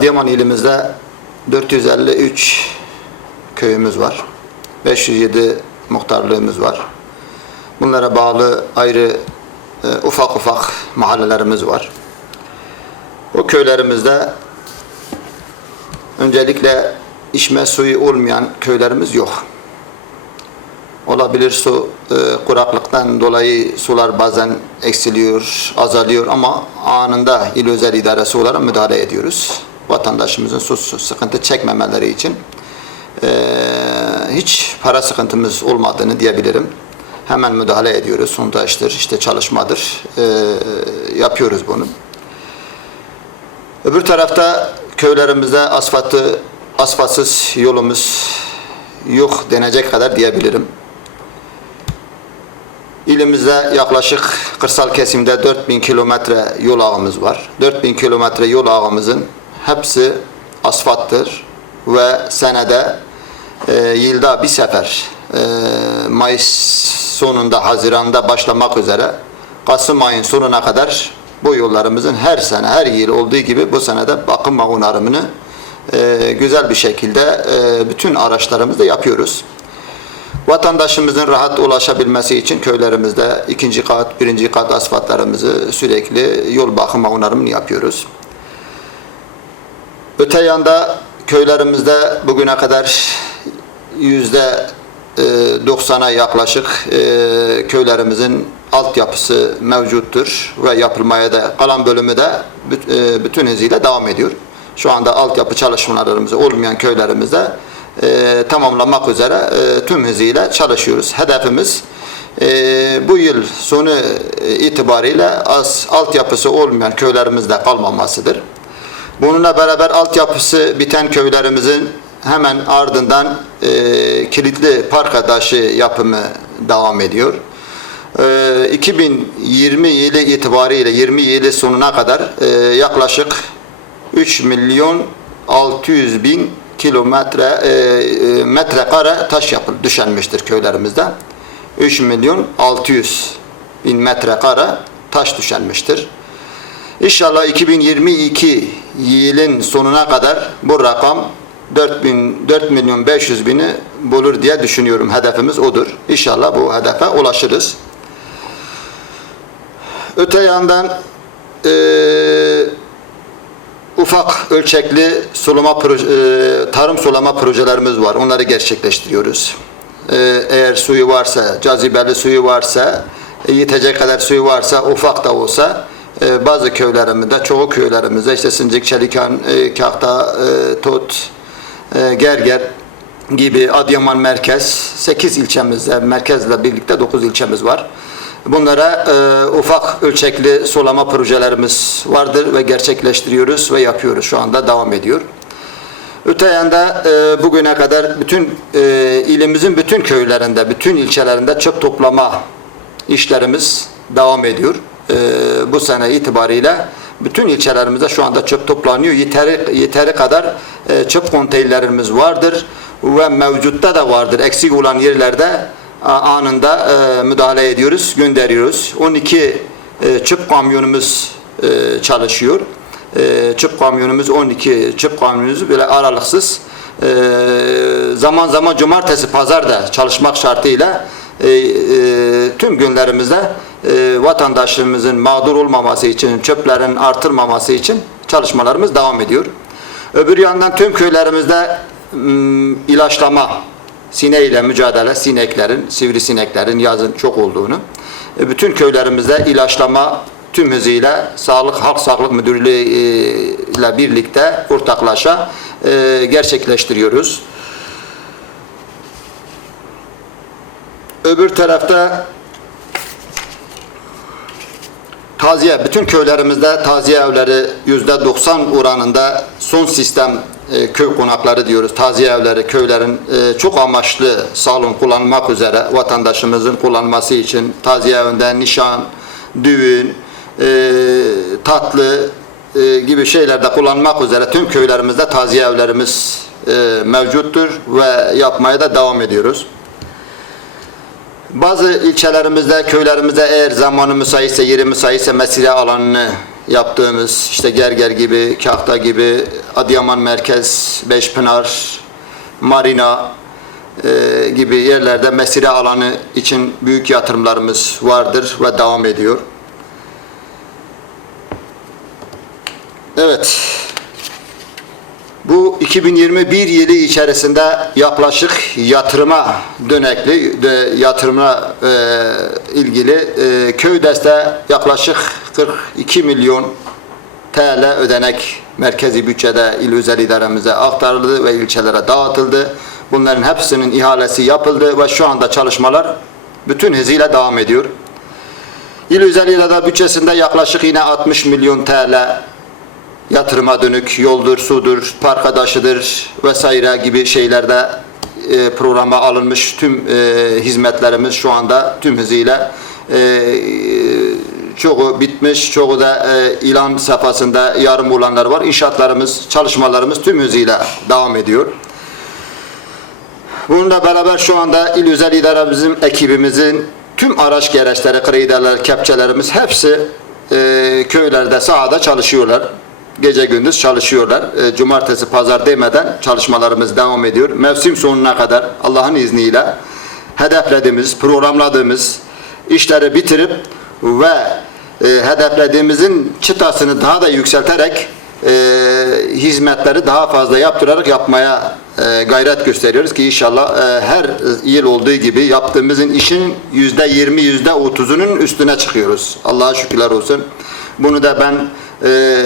Adıyaman ilimizde 453 köyümüz var. 507 muhtarlığımız var. Bunlara bağlı ayrı e, ufak ufak mahallelerimiz var. O köylerimizde öncelikle içme suyu olmayan köylerimiz yok. Olabilir su e, kuraklıktan dolayı sular bazen eksiliyor, azalıyor ama anında il özel idaresi olarak müdahale ediyoruz. Vatandaşımızın susuz sıkıntı çekmemeleri için e, hiç para sıkıntımız olmadığını diyebilirim. Hemen müdahale ediyoruz. Sondaştır, işte çalışmadır. E, yapıyoruz bunu. Öbür tarafta köylerimizde asfaltı, asfaltsız yolumuz yok denecek kadar diyebilirim. İlimizde yaklaşık kırsal kesimde 4000 kilometre yol ağımız var. 4000 kilometre yol ağımızın hepsi asfalttır ve senede e, yılda bir sefer e, Mayıs sonunda Haziran'da başlamak üzere Kasım ayın sonuna kadar bu yollarımızın her sene her yıl olduğu gibi bu senede bakım ve onarımını e, güzel bir şekilde e, bütün araçlarımızda yapıyoruz. Vatandaşımızın rahat ulaşabilmesi için köylerimizde ikinci kat, birinci kat asfaltlarımızı sürekli yol bakım ve onarımını yapıyoruz. Öte yanda köylerimizde bugüne kadar yüzde e, 90'a yaklaşık e, köylerimizin altyapısı mevcuttur ve yapılmaya da kalan bölümü de e, bütün hızıyla devam ediyor. Şu anda altyapı çalışmalarımız olmayan köylerimizde e, tamamlamak üzere e, tüm hızıyla çalışıyoruz. Hedefimiz e, bu yıl sonu e, itibariyle az altyapısı olmayan köylerimizde kalmamasıdır. Bununla beraber altyapısı biten köylerimizin hemen ardından e, kilitli park adaşı yapımı devam ediyor. E, 2020 yılı itibariyle 20 yılı sonuna kadar e, yaklaşık 3 milyon 600 bin kilometre e, e, metrekare taş yapıl düşenmiştir köylerimizde. 3 milyon 600 bin metrekare taş düşenmiştir. İnşallah 2022 yılın sonuna kadar bu rakam 4, bin, 4 milyon 500 bini bulur diye düşünüyorum. Hedefimiz odur. İnşallah bu hedefe ulaşırız. Öte yandan eee ufak ölçekli sulama proje, e, tarım sulama projelerimiz var. Onları gerçekleştiriyoruz. E, Eğer suyu varsa, cazibeli suyu varsa, e, yetecek kadar suyu varsa, ufak da olsa e, bazı köylerimizde, çoğu köylerimizde işte Sincik, Çelikan, e, Kahta, e, Tot, e, Gerger gibi Adıyaman merkez 8 ilçemizde merkezle birlikte 9 ilçemiz var. Bunlara e, ufak ölçekli sulama projelerimiz vardır ve gerçekleştiriyoruz ve yapıyoruz. Şu anda devam ediyor. Öte yanda e, bugüne kadar bütün e, ilimizin bütün köylerinde, bütün ilçelerinde çöp toplama işlerimiz devam ediyor. E, bu sene itibariyle bütün ilçelerimizde şu anda çöp toplanıyor. Yeteri, yeteri kadar e, çöp konteynerlerimiz vardır ve mevcutta da vardır. Eksik olan yerlerde anında e, müdahale ediyoruz, gönderiyoruz. 12 e, çöp kamyonumuz e, çalışıyor. E, çöp kamyonumuz 12 çöp kamyonumuz böyle aralıksız e, zaman zaman cumartesi pazar da çalışmak şartıyla e, e, tüm günlerimizde e, vatandaşlarımızın mağdur olmaması için, çöplerin artırmaması için çalışmalarımız devam ediyor. Öbür yandan tüm köylerimizde m, ilaçlama, sineğiyle mücadele, sineklerin, sivrisineklerin yazın çok olduğunu, e, bütün köylerimizde ilaçlama tüm hızıyla Sağlık Halk Sağlık Müdürlüğü e, ile birlikte ortaklaşa e, gerçekleştiriyoruz. Öbür tarafta Taziye, bütün köylerimizde taziye evleri yüzde 90 oranında son sistem e, köy konakları diyoruz. Taziye evleri köylerin e, çok amaçlı salon kullanmak üzere vatandaşımızın kullanması için taziye evinde nişan, düğün, e, tatlı e, gibi şeylerde kullanmak üzere tüm köylerimizde taziye evlerimiz e, mevcuttur ve yapmaya da devam ediyoruz. Bazı ilçelerimizde, köylerimizde eğer zamanı müsaitse, yeri müsaitse mesire alanını yaptığımız işte Gerger gibi, Kahta gibi, Adıyaman Merkez, Beşpınar, Marina e, gibi yerlerde mesire alanı için büyük yatırımlarımız vardır ve devam ediyor. Evet. Bu 2021 yılı içerisinde yaklaşık yatırıma dönekli, de, yatırıma e, ilgili e, köy deste yaklaşık 42 milyon TL ödenek merkezi bütçede il özel idaremize aktarıldı ve ilçelere dağıtıldı. Bunların hepsinin ihalesi yapıldı ve şu anda çalışmalar bütün hızıyla devam ediyor. İl özel irade bütçesinde yaklaşık yine 60 milyon TL yatırıma dönük yoldur, sudur, park adaşıdır vesaire gibi şeylerde e, programa alınmış tüm e, hizmetlerimiz şu anda tüm hızıyla e, çoğu bitmiş, çoğu da e, ilan safhasında yarım olanlar var. İnşaatlarımız, çalışmalarımız tüm hızıyla devam ediyor. Bununla beraber şu anda il özel idaremizin, ekibimizin tüm araç gereçleri, krediler, kepçelerimiz hepsi e, köylerde, sahada çalışıyorlar. Gece gündüz çalışıyorlar. E, cumartesi, pazar demeden çalışmalarımız devam ediyor. Mevsim sonuna kadar Allah'ın izniyle hedeflediğimiz, programladığımız işleri bitirip ve e, hedeflediğimizin çıtasını daha da yükselterek e, hizmetleri daha fazla yaptırarak yapmaya e, gayret gösteriyoruz ki inşallah e, her yıl olduğu gibi yaptığımızın işin yüzde yirmi, yüzde otuzunun üstüne çıkıyoruz. Allah'a şükürler olsun. Bunu da ben e,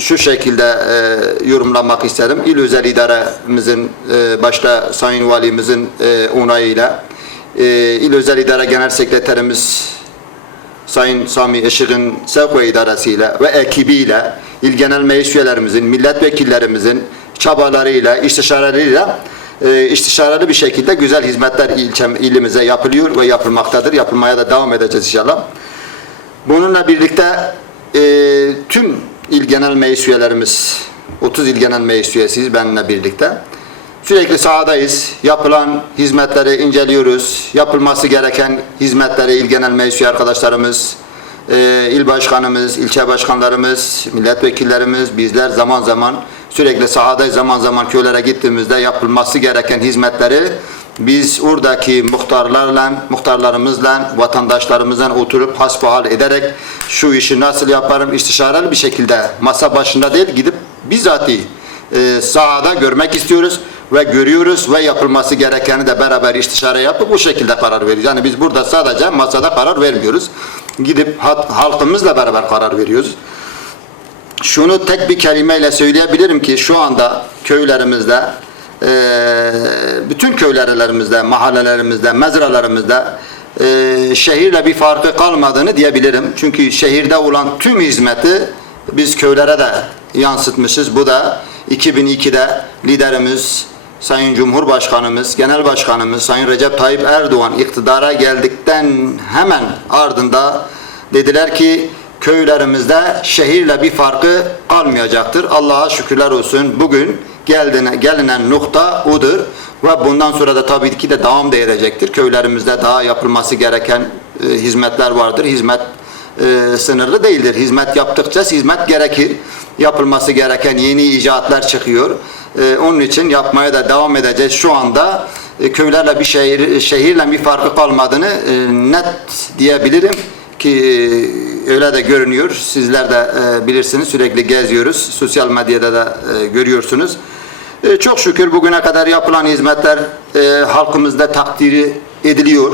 şu şekilde e, yorumlamak istedim. İl özel idaremizin e, başta Sayın Valimizin e, onayıyla e, İl Özel İdare Genel Sekreterimiz Sayın Sami Işık'ın sevk ve idaresiyle ve ekibiyle, il genel meclis üyelerimizin, milletvekillerimizin çabalarıyla, istişareleriyle e, istişareli bir şekilde güzel hizmetler ilçem, ilimize yapılıyor ve yapılmaktadır. Yapılmaya da devam edeceğiz inşallah. Bununla birlikte e, tüm il genel meclis üyelerimiz, 30 il genel meclis üyesiyiz benimle birlikte. Sürekli sahadayız. Yapılan hizmetleri inceliyoruz. Yapılması gereken hizmetleri il genel meclis üye arkadaşlarımız, e, il başkanımız, ilçe başkanlarımız, milletvekillerimiz, bizler zaman zaman sürekli sahadayız. Zaman zaman köylere gittiğimizde yapılması gereken hizmetleri biz oradaki muhtarlarla, muhtarlarımızla, vatandaşlarımızla oturup hasbihal ederek şu işi nasıl yaparım istişareli bir şekilde masa başında değil gidip bizzati e, sahada görmek istiyoruz ve görüyoruz ve yapılması gerekeni de beraber istişare yapıp bu şekilde karar veriyoruz. Yani biz burada sadece masada karar vermiyoruz. Gidip halkımızla beraber karar veriyoruz. Şunu tek bir kelimeyle söyleyebilirim ki şu anda köylerimizde eee, bütün köylerimizde, mahallelerimizde, mezralarımızda eee, şehirle bir farkı kalmadığını diyebilirim. Çünkü şehirde olan tüm hizmeti biz köylere de yansıtmışız. Bu da 2002'de liderimiz Sayın Cumhurbaşkanımız, Genel Başkanımız Sayın Recep Tayyip Erdoğan iktidara geldikten hemen ardında dediler ki köylerimizde şehirle bir farkı kalmayacaktır. Allah'a şükürler olsun bugün geldiğine, gelinen nokta odur ve bundan sonra da tabii ki de devam da edecektir. Köylerimizde daha yapılması gereken e, hizmetler vardır. Hizmet e, sınırlı değildir. Hizmet yaptıkça hizmet gerekir. Yapılması gereken yeni icatlar çıkıyor. E, onun için yapmaya da devam edeceğiz. Şu anda e, köylerle bir şehir, şehirle bir farkı kalmadığını e, net diyebilirim ki öyle de görünüyor. Sizler de e, bilirsiniz sürekli geziyoruz. Sosyal medyada da e, görüyorsunuz. E, çok şükür bugüne kadar yapılan hizmetler e, halkımızda takdiri ediliyor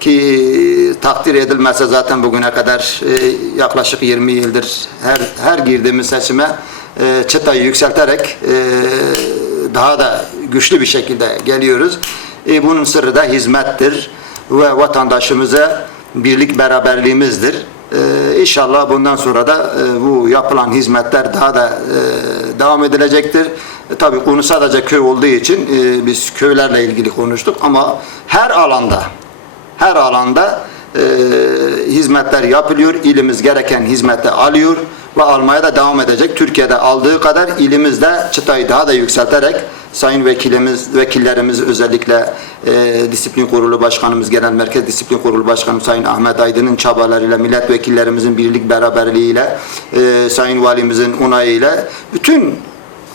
ki takdir edilmese zaten bugüne kadar e, yaklaşık 20 yıldır her her girdiğimiz seçime e, çıtayı yükselterek e, daha da güçlü bir şekilde geliyoruz. E, bunun sırrı da hizmettir ve vatandaşımıza birlik beraberliğimizdir. E, inşallah bundan sonra da e, bu yapılan hizmetler daha da e, devam edilecektir. E, tabii konu sadece köy olduğu için biz köylerle ilgili konuştuk ama her alanda her alanda hizmetler yapılıyor. İlimiz gereken hizmeti alıyor ve almaya da devam edecek. Türkiye'de aldığı kadar ilimizde çıtayı daha da yükselterek sayın vekilimiz, vekillerimiz özellikle e, Disiplin Kurulu Başkanımız, Genel Merkez Disiplin Kurulu Başkanım Sayın Ahmet Aydın'ın çabalarıyla, milletvekillerimizin birlik beraberliğiyle, e, Sayın Valimizin onayıyla bütün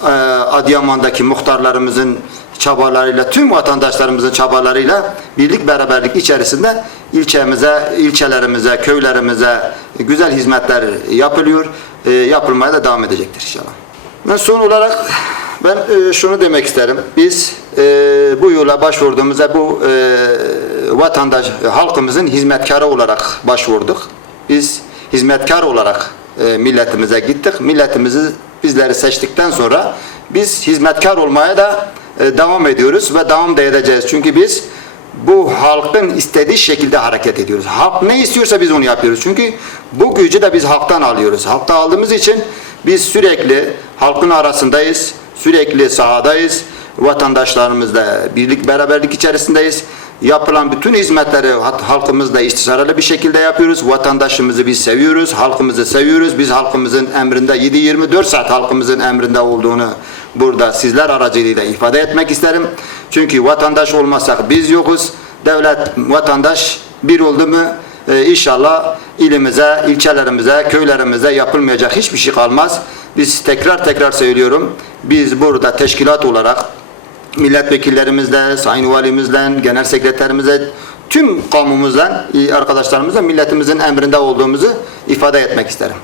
e, Adıyaman'daki muhtarlarımızın çabalarıyla, tüm vatandaşlarımızın çabalarıyla birlik beraberlik içerisinde ilçemize, ilçelerimize, köylerimize güzel hizmetler yapılıyor. E, yapılmaya da devam edecektir inşallah. Ve son olarak ben e, şunu demek isterim. Biz e, bu yola başvurduğumuzda bu e, vatandaş, halkımızın hizmetkarı olarak başvurduk. Biz hizmetkar olarak e, milletimize gittik. Milletimizi bizleri seçtikten sonra biz hizmetkar olmaya da e, devam ediyoruz ve devam da edeceğiz. Çünkü biz bu halkın istediği şekilde hareket ediyoruz. Halk ne istiyorsa biz onu yapıyoruz. Çünkü bu gücü de biz halktan alıyoruz. Halkta aldığımız için biz sürekli halkın arasındayız. Sürekli sahadayız. Vatandaşlarımızla birlik beraberlik içerisindeyiz. Yapılan bütün hizmetleri halkımızla istişareli bir şekilde yapıyoruz. Vatandaşımızı biz seviyoruz, halkımızı seviyoruz. Biz halkımızın emrinde 7-24 saat halkımızın emrinde olduğunu burada sizler aracılığıyla ifade etmek isterim. Çünkü vatandaş olmasak biz yokuz. Devlet, vatandaş bir oldu mu e, inşallah ilimize, ilçelerimize, köylerimize yapılmayacak hiçbir şey kalmaz. Biz tekrar tekrar söylüyorum. Biz burada teşkilat olarak milletvekillerimizle, sayın valimizle, genel sekreterimize, tüm kavmumuzla, arkadaşlarımızla milletimizin emrinde olduğumuzu ifade etmek isterim.